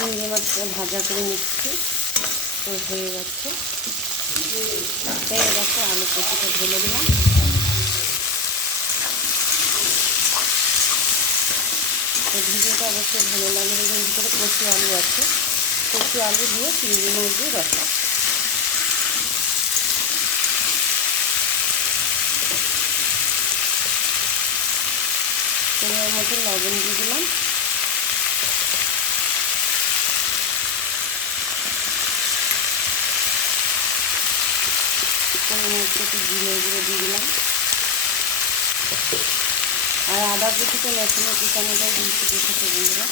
চিংড়ি মাছটা ভাজা করে নিচ্ছি। তো হয়ে যাচ্ছে। দেখো আলু কচুটা ঢেলে দিলাম। তো ভিডিওটা অবশ্যই ভালো লাগলে দেখবেন ভিতরে কচু আলু আছে। কচু আলু দিয়ে চিংড়ি মাছ দিয়ে রসা। পরিমাণ মতো লবণ দিয়ে দিলাম। পরিমাণ মতো একটু জিরে গুঁড়ো দিয়ে দিলাম। আর আদা কুচিতে মেশিনে পিছানোটাই দিয়েছি, দেখেছে বন্ধুরা।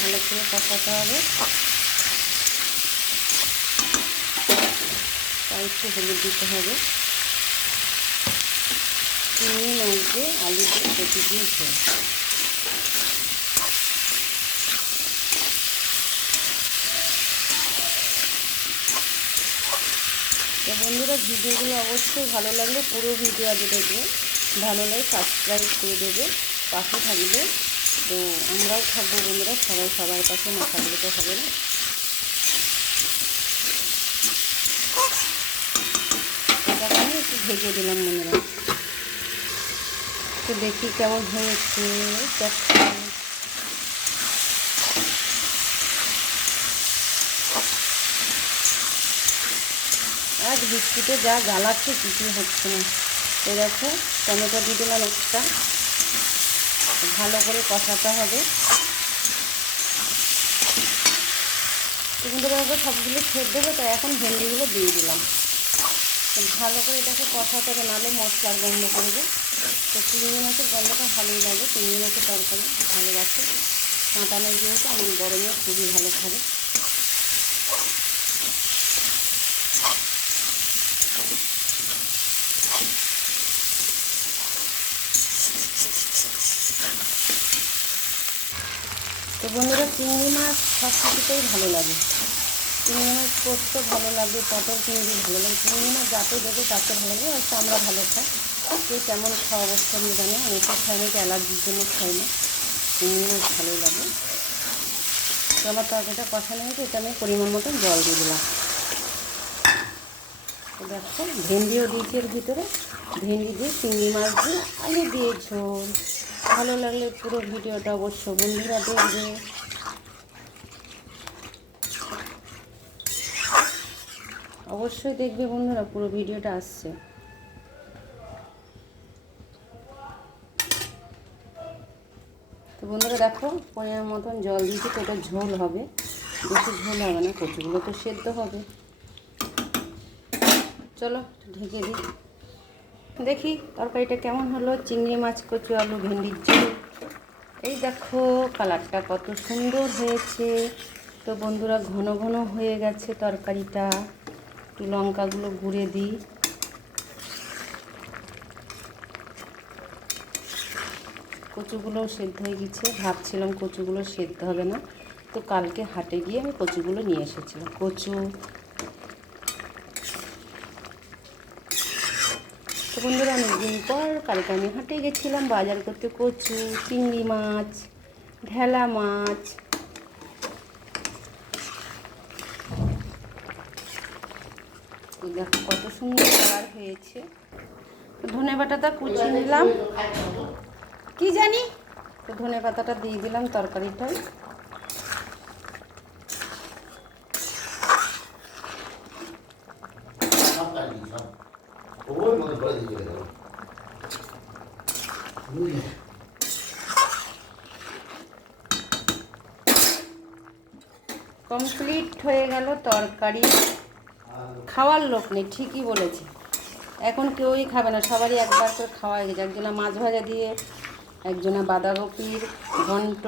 ভালো করে কষাতে হবে। তাই একটু হলুদ দিতে হবে। চিংড়ি মাছ দিয়ে আলু দিয়ে কচু দিয়ে ঝোল। তো বন্ধুরা ভিডিওগুলো অবশ্যই ভালো লাগলে পুরো ভিডিওটি দেখবে। ভালো লাগে সাবস্ক্রাইব করে দেবে, পাশে থাকবে। তো আমরাও থাকবো বন্ধুরা, সবাই সবার পাশে না থাকলে তো হবে না। এটাকে আমি একটু ঢেকে দিলাম বন্ধুরা। তো দেখি কেমন হয়েছে। আজ বিস্কুটে যা জ্বালাচ্ছে কিছুই হচ্ছে না। এই দেখো টমেটো দিয়ে দিলাম একটা। ভালো করে কষাতে হবে। বন্ধুরা সবগুলো ছেড়ে দেবে, তো এখন ভেন্ডিগুলো দিয়ে দিলাম। তো ভালো করে এটাকে কষাতে হবে, নাহলে মশলার গন্ধ করবে। তো চিংড়ি মাছের গন্ধটা ভালোই লাগে। চিংড়ি মাছের তরকারি ভালোবাসে। কাঁটা নেই যেহেতু আমার গরমে খুবই ভালো খাবে। তো বন্ধুরা চিংড়ি মাছ সব কিছুতেই ভালো লাগে। চিংড়ি মাছ পোস্ত ভালো লাগে, পটল চিংড়ি ভালো লাগে। চিংড়ি মাছ যাতে দেবে তাতে ভালো লাগে। হয়তো আমরা ভালো খাই, কে কেমন খাওয়া অবস্থা আমি জানি। অনেকে খাই না, কি অ্যালার্জির জন্য খাই না। চিংড়ি মাছ ভালোই লাগে। তো আমার তরকারিটা কষানো হয়েছে, এটা আমি পরিমাণ মতন জল দিয়ে দিলাম। তো দেখো ভেন্ডিও দিয়েছি এর ভিতরে। ভেন্ডি দিয়ে চিংড়ি মাছ দিয়ে আলু দিয়ে ঝোল। ভালো লাগলে পুরো ভিডিওটা অবশ্য বন্ধুরা দেখবে। অবশ্যই দেখবে বন্ধুরা, পুরো ভিডিওটা আসছে। তো বন্ধুরা দেখো পরিমাণ মতন জল দিয়েছি। তো এটা ঝোল হবে, বেশি ঝোল হবে না। কচুগুলো তো সেদ্ধ হবে। চলো ঢেকে দিই, দেখি তরকারিটা কেমন হলো। চিংড়ি মাছ কচু আলু ভেন্ডির ঝোল। এই দেখো কালারটা কত সুন্দর হয়েছে। তো বন্ধুরা ঘন ঘন হয়ে গেছে তরকারিটা। একটু লঙ্কাগুলো গুঁড়ে দিই। কচুগুলোও সেদ্ধ হয়ে গেছে। ভাবছিলাম কচুগুলো সেদ্ধ হবে না, তো কালকে হাটে গিয়ে আমি কচুগুলো নিয়ে এসেছিলাম। কচু তো বন্ধুরা অনেকদিন পর কালকে আমি হাটে গেছিলাম বাজার করতে। কচু, চিংড়ি মাছ, ঢেলা মাছ। দেখো কত সুন্দর কালার হয়েছে। তো ধনে পাতাটা কুচিয়ে নিলাম, কি জানি। তো ধনে পাতাটা দিয়ে দিলাম তরকারিটায়। কমপ্লিট হয়ে গেল তরকারি। খাওয়ার লোক নেই, ঠিকই বলেছে। এখন কেউই খাবে না, সবারই একবার করে খাওয়া হয়ে গেছে। একজনা মাছ ভাজা দিয়ে, একজনা বাঁধাকপির ঘন্ট,